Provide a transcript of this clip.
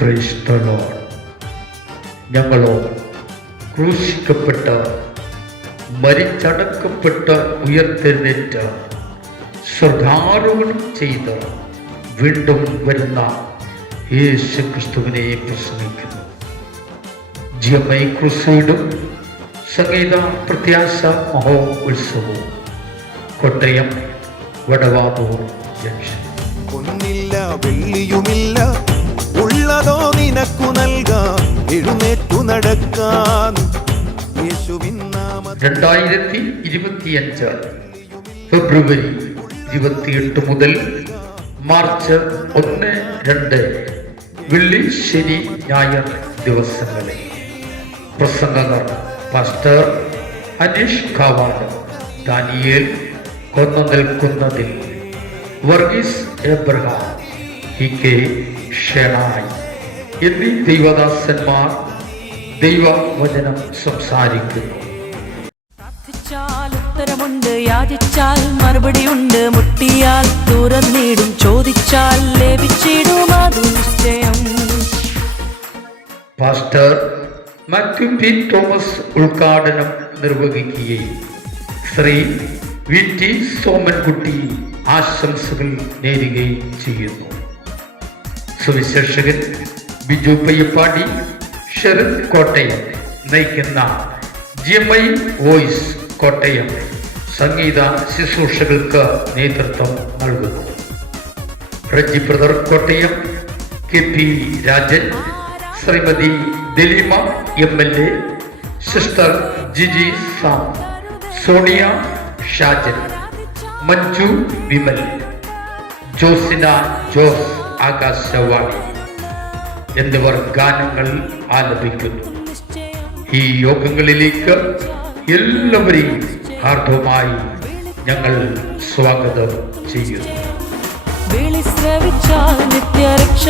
Praise the Lord. ഞങ്ങളോ ക്രൂശിക്കപ്പെട്ട, മരിച്ചടക്കപ്പെട്ട, ഉയർത്തെഴുന്നേറ്റ, സ്വർഗാരോഹണം ചെയ്ത് വീണ്ടും വരുന്ന യേശു ക്രിസ്തുവിനെ പ്രസംഗിക്കുന്നു. GMI ക്രൂസൈഡും സംഗീത പ്രത്യാശ മഹോത്സവവും കോട്ടയം വടവാതൂർ ജംഗ്ഷൻ. ഒന്നില്ല വെള്ളിയുമില്ല, ഉള്ളതോ നിനക്കു നൽകാൻ, എഴുന്നേറ്റു നടക്കാൻ 2025 ഫെബ്രുവരി 28 മുതൽ മാർച്ച് 1, 2 വെള്ളി, ശനി, ഞായർ ദിവസങ്ങളിൽ പ്രസംഗകർ പാസ്റ്റർ അനീഷ് കാവാട്, ദാനിയേൽ കൊന്നുനിൽക്കുന്നതിൽ, വർഗീസ് എബ്രഹാം, HK ഷെണായി എന്നീ ദൈവദാസന്മാർ ദൈവവചനം സംസാരിക്കുന്നു. പ്രാർത്ഥിച്ചാൽ ഉത്തരമുണ്ട്, യാചിച്ചാൽ മറുപടിയുണ്ട്, മുട്ടിയാൽ തുറന്നിടും, ചോദിച്ചാൽ ലഭിച്ചിടും, അതു നിശ്ചയം. Pastor Mathew P. തോമസ് ഉദ്ഘാടനം നിർവഹിക്കുകയും ശ്രീ VT സോമൻകുട്ടി ആശംസകൾ നേരുകയും ചെയ്യുന്നു. സുവിശേഷകൻ ബിജു പയ്യപ്പാടി, ഷെറിൻ കോട്ടയം നയിക്കുന്ന GMI വോയിസ് കോട്ടയം സംഗീത ശുശ്രൂഷകൾക്ക് നേതൃത്വം നൽകുന്നു. Reji brother Kottayam, KP Rajan, Shrimati Daleema MLA, sister Jiji Sam, Sonia Shajan, Manju Vimal, Josina Jose Akashvani എന്നിവർ ഗാനങ്ങൾ ആലപിക്കുന്നു. ഈ യോഗങ്ങളിലേക്ക് എല്ലാവരെയും ഹാർദവമായി ഞങ്ങൾ സ്വാഗതം ചെയ്യുന്നു. വിളിശ്രവിച്ചാൽ നിത്യരക്ഷ